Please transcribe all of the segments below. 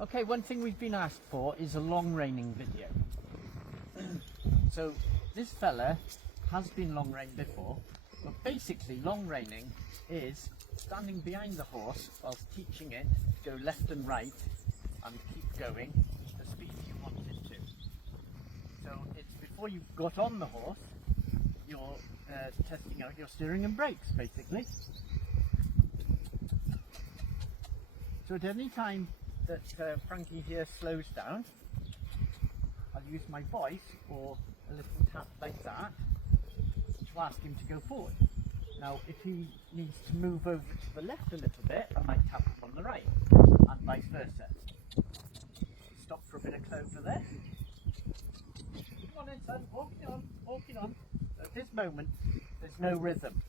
Okay, one thing we've been asked for is a long reining video. So this fella has been long reined before, but basically long reining is standing behind the horse whilst teaching it to go left and right and keep going the speed you want it to. So it's before you've got on the horse, you're testing out your steering and brakes basically. So at any time that Frankie here slows down, I'll use my voice or a little tap like that to ask him to go forward. Now if he needs to move over to the left a little bit, I might tap him on the right, and vice versa. Stop for a bit of clover there. Come on in son, walking on, walking on. So at this moment there's no rhythm.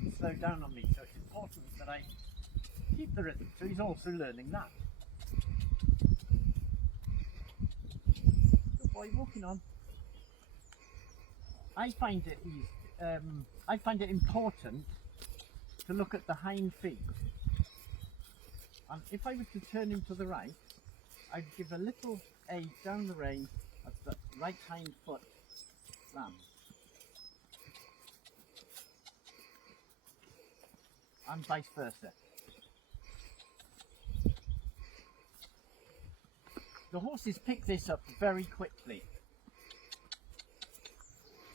He's slowed down on me, so it's important that I keep the rhythm. So he's also learning that. Good boy, walking on. I find it important to look at the hind feet. And if I was to turn him to the right, I'd give a little aid down the rein as the right hind foot lands. And vice versa. The horses pick this up very quickly.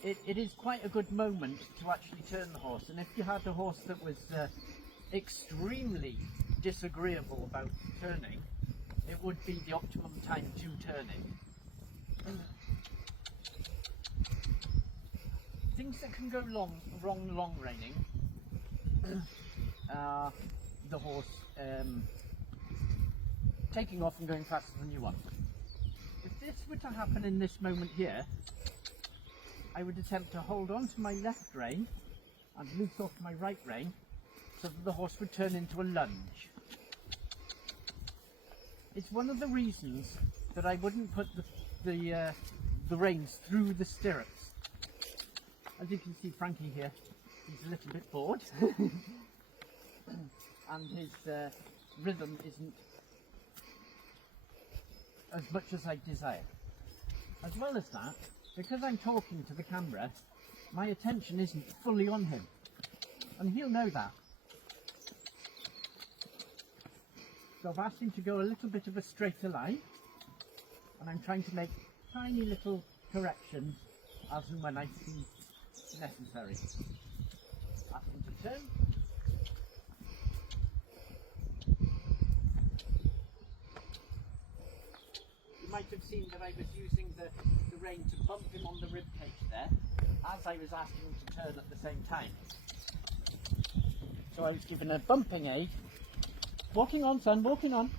It is quite a good moment to actually turn the horse, and if you had a horse that was extremely disagreeable about turning, it would be the optimum time to turning. Things that can go wrong long reining, the horse taking off and going faster than you want. If this were to happen in this moment here, I would attempt to hold on to my left rein and loose off my right rein so that the horse would turn into a lunge. It's one of the reasons that I wouldn't put the reins through the stirrups. As you can see, Frankie here, he's a little bit bored and his rhythm isn't as much as I desire. As well as that, because I'm talking to the camera, my attention isn't fully on him, and he'll know that. So I've asked him to go a little bit of a straighter line, and I'm trying to make tiny little corrections as and when I see necessary. Ask him to turn. You might have seen that I was using the rein to bump him on the rib cage there, as I was asking him to turn at the same time. So I was given a bumping aid. Walking on son, walking on.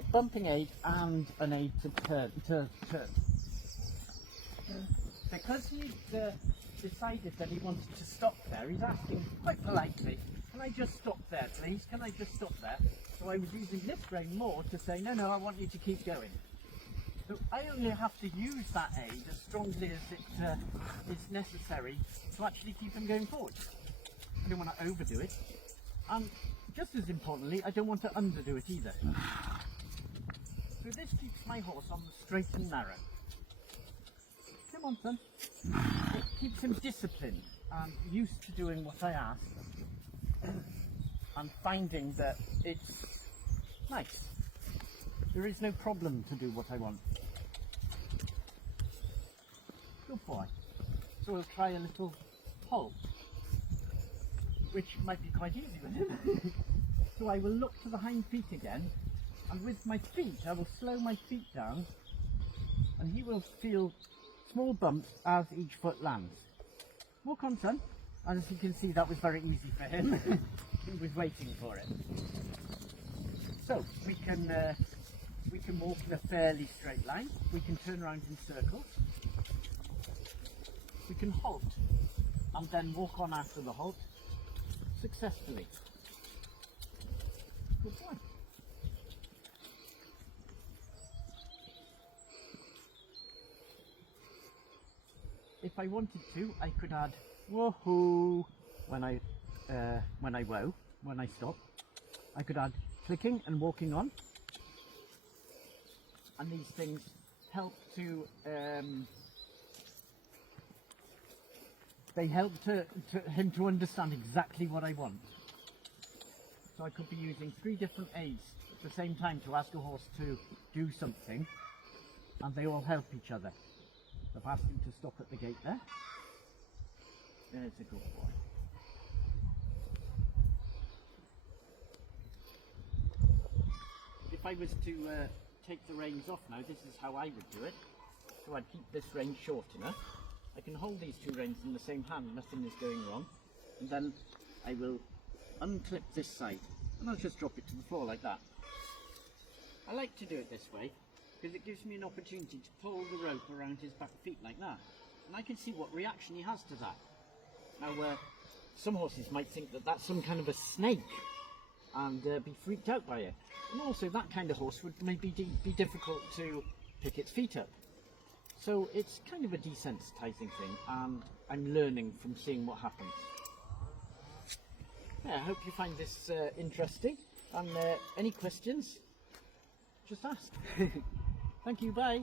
A bumping aid and an aid to turn. Because he'd decided that he wanted to stop there, he's asking quite politely, can I just stop there please? Can I just stop there? So I was using this rein more to say, no, I want you to keep going. So I only have to use that aid as strongly as it is necessary to actually keep him going forward. I don't want to overdo it, and just as importantly, I don't want to underdo it either. So this keeps my horse on the straight and narrow. Come on son. It keeps him disciplined and used to doing what I ask and finding that it's nice. There is no problem to do what I want. Good boy. So we'll try a little halt, which might be quite easy with him. So I will look to the hind feet again, and with my feet I will slow my feet down, and he will feel small bumps as each foot lands. Walk on son. And as you can see, that was very easy for him. He was waiting for it. So we can walk in a fairly straight line. We can turn around in circles. We can halt and then walk on after the halt successfully. Good boy. If I wanted to, I could add woohoo when I stop. I could add clicking and walking on. and these things help to they help to him to understand exactly what I want. So I could be using 3 different aids at the same time to ask a horse to do something, and they all help each other. I've asked him to stop at the gate there. There's a good boy. If I was to take the reins off now, this is how I would do it. So I'd keep this rein short enough. I can hold these 2 reins in the same hand, nothing is going wrong. And then I will unclip this side, and I'll just drop it to the floor like that. I like to do it this way because it gives me an opportunity to pull the rope around his back feet like that. And I can see what reaction he has to that. Now, some horses might think that that's some kind of a snake and be freaked out by it. And also that kind of horse would maybe be difficult to pick its feet up. So it's kind of a desensitizing thing, and I'm learning from seeing what happens. Yeah, I hope you find this interesting, and any questions, just ask. Thank you, bye.